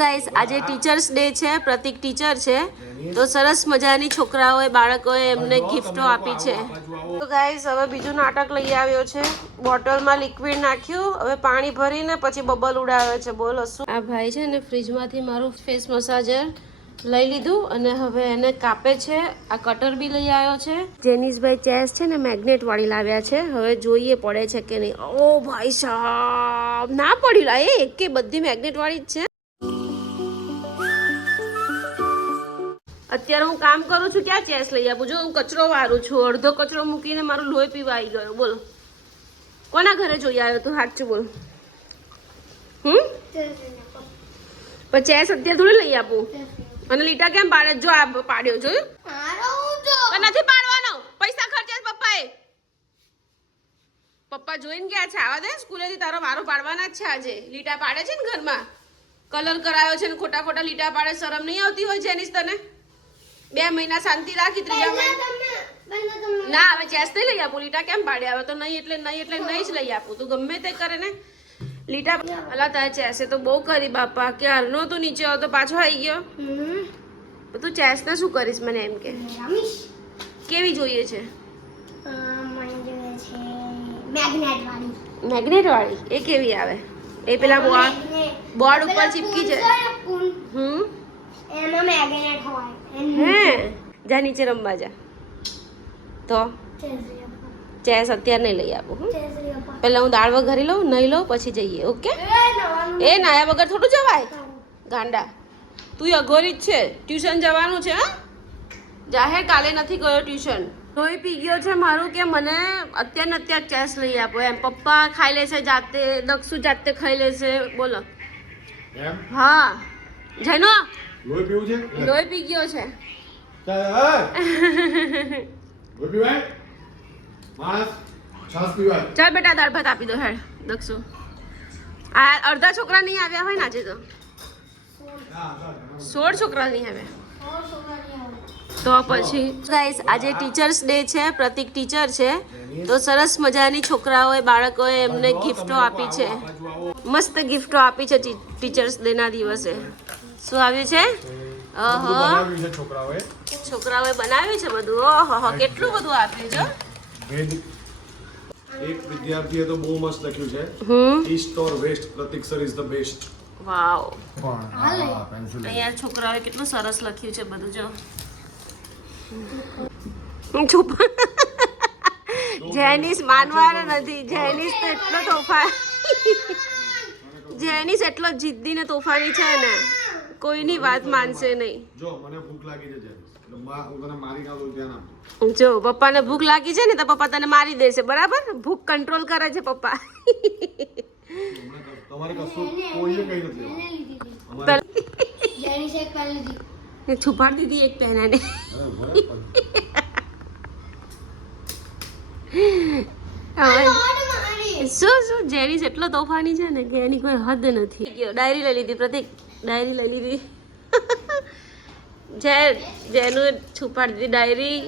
Guys આજે teachers day છે, પ્રતિક teacher છે તો સરસ મજાની છોકરાઓએ બાળકોએ એમને ગિફ્ટો આપી છે. તો ગાઈસ હવે બીજું નાટક લઈ આવ્યો છે. બોટલમાં લિક્વિડ નાખ્યું, હવે પાણી ભરીને પછી બબલ ઉડાવે છે. બોલો શું. આ ભાઈ છે ને ફ્રીજમાંથી મારું ફેસ મસાજર લઈ લીધું અને હવે એને કાપે છે. આ કટર બી લઈ આવ્યો છે. જેનિસભાઈ ચેસ છે ને મેગ્નેટ વાળી લાવ્યા છે. હવે જોઈએ પડે છે કે નહીં. ઓ ભાઈ સાહેબ, ના પડી લા એ કે બધી મેગ્નેટ વાળી જ છે. અત્યારે હું કામ કરું છું, ક્યાં ચેસ લઈ આપું? જો હું કચરો વારું છું, અડધો કચરો મૂકીને મારું લોહી પીવા આવી ગયો. બોલો કોના ઘરે જોઈ આવ્યો તું? સાચું બોલ. પણ ચેસ અત્યારે થોડી લઈ આપું. અને લીટા કેમ પાડે? જો આ પાડ્યો, જોયું? નથી પાડવાનો, પૈસા ખર્ચે પપ્પાએ. પપ્પા જોઈને ગયા છે. આવા દે, સ્કૂલેથી તારો વારો પાડવાના જ છે આજે. લીટા પાડે છે ને ઘરમાં, કલર કરાયો છે ને ખોટા ખોટા લીટા પાડે. શરમ નહીં આવતી હોય જેનિસ તને? 2 મહિના શાંતિ રાખી, 3જા મહિના ના. હવે ચેસ નહીં લઈ આપું. લીટા કેમ પાડે? હવે તો નહીં એટલે નહીં જ લઈ આપું. તું ગમે તે કરે ને લીટા. અલા તારે ચેસે તો બહુ કરી બાપા. ક્યારનો તું નીચે આવતો પાછો આવી ગયો. તું ચેસ ને શું કરીશ મને એમ કે? કેવી જોઈએ છે? મેગ્નેટ વાળી. એ કેવી આવે? એ પેલા બોર્ડ ઉપર ચીપકી જાય. એમાં મેગ્નેટ હોય. હે જા નીચે રમવા જા. તો ચેસ અત્યારે નહીં લઈ આપું. પહેલા હું દાળ વઘારી લઉં, નહીં લઉં, પછી જઈએ. ઓકે? એ નાયા વગર થોડું જવાય ગાંડા. તું અઘોરી જ છે. ટ્યુશન જવાનું છે? હા જાહેર કાલે નથી ગયો ટ્યુશન. લોહી પી ગયો છે મારું કે મને અત્યારે ને અત્યારે ચેસ લઈ આપો એમ. પપ્પા ખાઈ લેશે જાતે, દક્ષુ જાતે ખાઈ લેશે. બોલો. હા જૈનો લોહી પીવું છે? લોહી પી ગયો છે. ચાલ બેટા દાળ ભાત આપી દો. હેડ દક્ષુ. આ અડધા છોકરા નહીં આવ્યા હોય ને આજે તો. 16 છોકરા નહીં આવ્યા તો પછી. ગાઈસ આજે ટીચર્સ ડે છે, પ્રતિક ટીચર છે તો સરસ મજાની છોકરાઓએ બાળકોએ એમને ગિફ્ટો આપી છે. મસ્ત ગિફ્ટો આપી છે ટીચર્સ ડે ના દિવસે. શું આવ્યું છે? છોકરાઓએ બનાવ્યું છે બધું. ઓહો કેટલું બધું આપ્યું છે. એક વિદ્યાર્થીએ તો બહુ મસ્ત લખ્યું છે, east or west, Pratik sir is the best. Wow. અહીંયા છોકરાઓએ કેટલું સરસ લખ્યું છે બધું. જો જેનિસ માનવાનો નથી. જેનિસ તો એટલો તોફાન, જેનિસ એટલો જિદ્દી ને તોફાની છે ને, કોઈની વાત માનશે નહીં. જો મને ભૂખ લાગી છે જેનિસ, એટલે હું તને મારી નાખું ધ્યાન આપ. જો પપ્પાને ભૂખ લાગી છે ને તો પપ્પા તને મારી દેશે. બરાબર? ભૂખ કંટ્રોલ કરે છે પપ્પા. તમારે કશું કોઈએ કઈ નથી. જેનિસે એક પેન લીધી. છુપાડી દીધી એક પેન આને. શું જેનિસ એટલો તોફાની છે ને કે એની કોઈ હદ નથી. ડાયરી લઈ લીધી પ્રતિક, ડાયરી લઈ લીધી. જેનું છુપાડી દીધી ડાયરી.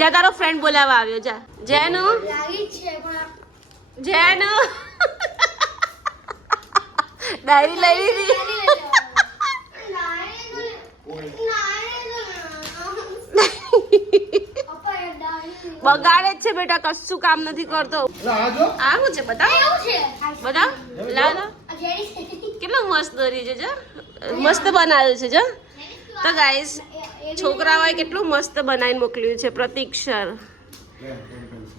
જા તારો ફ્રેન્ડ બોલાવા આવ્યો. જા જેનું ડાયરી લઈ લીધી. બગાડે જ છે બેટા, કશું કામ નથી કરતો. આવું છે બતાવ બતાવ. લાવ કેટલું મસ્ત દોરી છે. જો મસ્ત બનાવ્યું છે. જો તો ગાઈસ છોકરાઓએ કેટલું મસ્ત બનાવીને મોકલ્યું છે. પ્રતિક સર,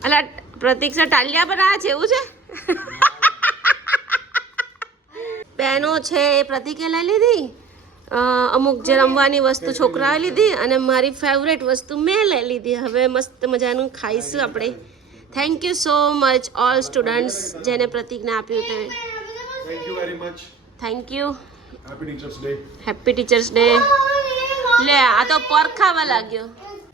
અલા પ્રતિક સર ટાલિયા બનાવ્યા છે એવું છે. પેનો છે એ પ્રતિકે લઈ લીધી. અમુક જે રમવાની વસ્તુ છોકરાએ લીધી અને મારી ફેવરેટ વસ્તુ મેં લઈ લીધી. હવે મસ્ત મજાનું ખાઈશું આપણે. Thank you so much all students જેને પ્રતિકને આપ્યું તે. Thank you very much. Thank you. Happy teachers day. Happy teachers day. લે આ તો પર ખાવા લાગ્યો.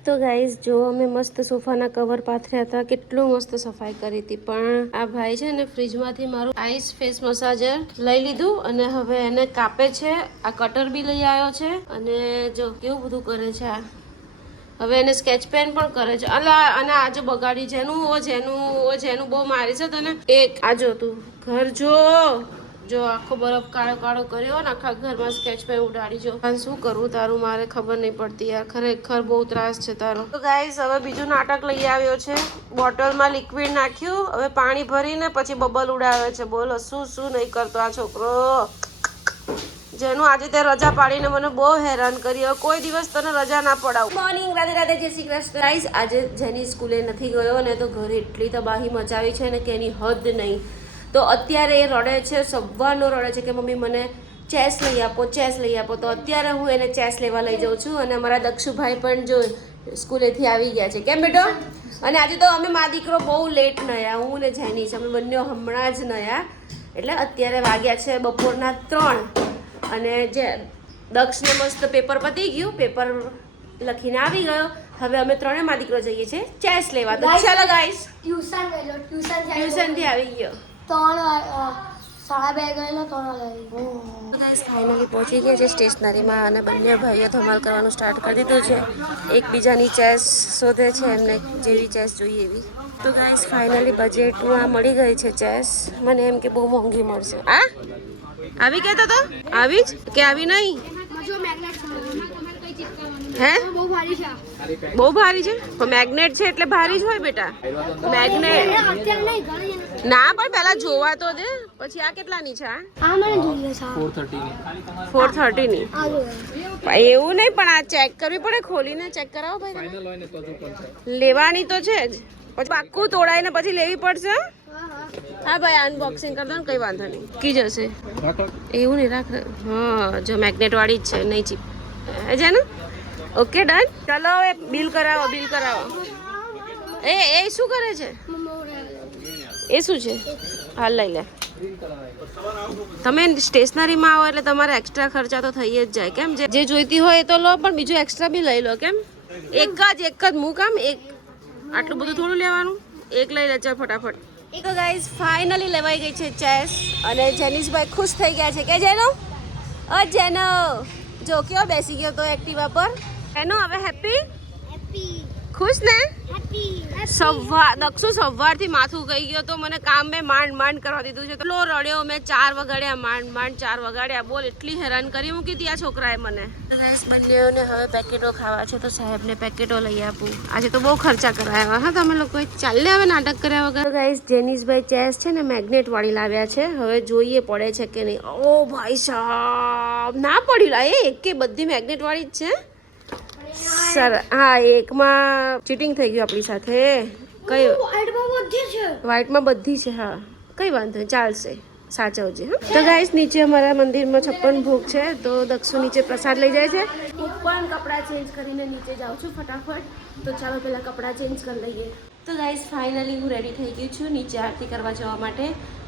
તો ગાઈઝ જો અમે મસ્ત સોફાના કવર પાથર્યા હતા, કેટલું મસ્ત સફાઈ કરી હતી. પણ આ ભાઈ છે ને ફ્રીજમાંથી મારું આઈસ ફેસ મસાજર લઈ લીધું અને હવે એને કાપે છે. આ કટર બી લઈ આવ્યો છે અને જો કેવું બધું કરે છે. આ હવે એને સ્કેચ પેન પણ કરે છે. અલા અને આજે બગાડી જેનું બહુ મારી છે તને. એક આ જો તું ઘર જો જો આખો બરફ કાળો કાળો કર્યો ને આખા ઘરમાં સ્કેચ પેન ઉડાડી જો. પણ શું કરું તારું, મારે ખબર નહીં પડતી યાર, ખરેખર બહુ ત્રાસ છે તારો. તો ગાઈસ હવે બીજું નાટક લઈ આવ્યો છે. બોટલમાં લિક્વિડ નાખ્યું, હવે પાણી ભરીને પછી બબલ ઉડાવે છે. બોલો શું શું નહીં કરતો આ છોકરો. જેનું આજે તે રજા પાડીને મને બહુ હેરાન કરી. હવે કોઈ દિવસ તને રજા ના પડાવું. મોર્નિંગ, રાધે રાધે, જય શ્રી કૃષ્ણ. ગાઈસ આજે જેની સ્કૂલે નથી ગયો ને તો ઘરે એટલી તબાહી મચાવી છે ને કે એની હદ નહીં. તો અત્યારે એ રડે છે, સવારનો રડે છે કે મમ્મી મને ચેસ લઈ આપો, ચેસ લઈ આપો. તો અત્યારે હું એને ચેસ લેવા લઈ જાઉં છું. અને અમારા દક્ષુભાઈ પણ જો સ્કૂલેથી આવી ગયા છે. કેમ બેટો? અને આજે તો અમે મા દીકરો બહુ લેટ નયા, હું ને જેની છે, અમે બંને હમણાં જ નયા. એટલે અત્યારે વાગ્યા છે બપોરના 3 અને જે દક્ષને મસ્ત પેપર પતી ગયું, પેપર લખીને આવી ગયો. હવે અમે ત્રણે મા દીકરો જઈએ છીએ ચેસ લેવા. તો ચાલો ગાઈસ, ટ્યુશનથી આવી ગયો. 3:30 ગયેલો 3 ગાઈસ ફાઇનલી પહોંચી ગયા છે સ્ટેશનરીમાં અને બંને ભાઈઓ ધમાલ કરવાનું સ્ટાર્ટ કરી દીધું છે. એકબીજાની ચેસ શોધે છે, એમને જેવી ચેસ જોઈએ એવી. તો ગાઈસ ફાઇનલી બજેટમાં મળી ગઈ છે ચેસ. મને એમ કે બહુ મોંઘી મળશે. આવી કહેતો તો આવી જ કે આવી નહીં? હે બહુ ભારી છે? તો મેગ્નેટ છે એટલે ભારી જ હોય બેટા. મેગ્નેટ ના પણ પહેલા જોવા તો દે, પછી આ કેટલાની છે? આ 430 ની. એવું નહીં પણ આ ચેક કરવી પડે, ખોલીને ચેક કરાવો ભાઈ. લેવાની તો છે જ, પછી પાક્કું તોડાઈને પછી લેવી પડશે. હા ભાઈ અનબોક્સિંગ કરી દો ને, કઈ વાંધો નહીં, કી જશે. એવું નહીં રાખ. હા જો મેગ્નેટ વાળી જ છે, નહીં ચીપ છે ને. Okay done. ચલો હવે બિલ કરાવો, બિલ કરાવો. એ શું કરે છે? એ શું છે? હાલ લઈ લે. તમે સ્ટેશનરીમાં આવો એટલે તમારે એક્સ્ટ્રા ખર્ચા તો થઈ જ જાય. કેમ જે જોઈતી હોય એ તો લો, પણ બીજું એક્સ્ટ્રા બી લઈ લો. કેમ એક જ મૂક, આમ એક આટલું બધું થોડું લેવાનું, એક લઈ લે ચાલ ફટાફટ. તો ગાઈઝ ફાઇનલી લેવાઈ ગઈ છે ચેસ અને જેનિશભાઈ ખુશ થઈ ગયા છે. કે જેનો જેનો જો કયો બેસી ગયો તો એક્ટિવા પર. એનો હવે હેપી ખુશ ને? દક્ષુ સવારથી માથું ગઈ ગયો તો મને કામ મેં માંડ કરવા દીધું છે. એટલો રડ્યો મેં, 4 વગાડ્યા, માંડ 4 વગાડ્યા. બોલ એટલી હેરાન કરી મૂકી હતી આ છોકરાએ મને. બંનેઓને હવે પેકેટો ખાવા છે તો સાહેબને પેકેટો લઈ આપું. આજે તો બહુ ખર્ચા કરાયા હા તમે લોકોએ. ચાલે હવે નાટક કર્યા વગર. ગાઈસ જેનિશભાઈ ચેસ છે ને મેગ્નેટ વાળી લાવ્યા છે. હવે જોઈએ પડે છે કે નહીં. ઓ ભાઈ સાહેબ ના પડી લા, એ કે બધી મેગ્નેટ વાળી જ છે. સર હા એકમાં ચીટિંગ થઈ ગયું આપણી સાથે. કઈ વ્હાઈટમાં બધી છે? હા કઈ વાંધો નહીં, ચાલશે, સાચવજે. હા તો ગાઈસ નીચે અમારા મંદિરમાં 56 ભોગ છે તો દક્ષુ નીચે પ્રસાદ લઈ જાય છે. હું પણ કપડાં ચેન્જ કરીને નીચે જાઉં છું ફટાફટ. તો ચાલો પહેલાં કપડાં ચેન્જ કરી લઈએ. તો ગાઈસ ફાઇનલી હું રેડી થઈ ગઈ છું નીચે આરતી કરવા જવા માટે.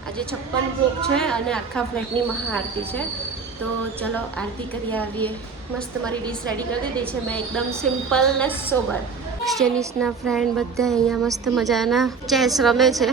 આજે 56 ભોગ છે અને આખા ફ્લેટની મહાઆરતી છે. તો ચલો આરતી કરી આવીએ. મસ્ત મારી ડીશ રેડી કરી દીધી છે મેં, એકદમ સિમ્પલ ને સોબર. જેનિશના ફ્રેન્ડ બધા અહીંયા મસ્ત મજાના ચેસ રમે છે.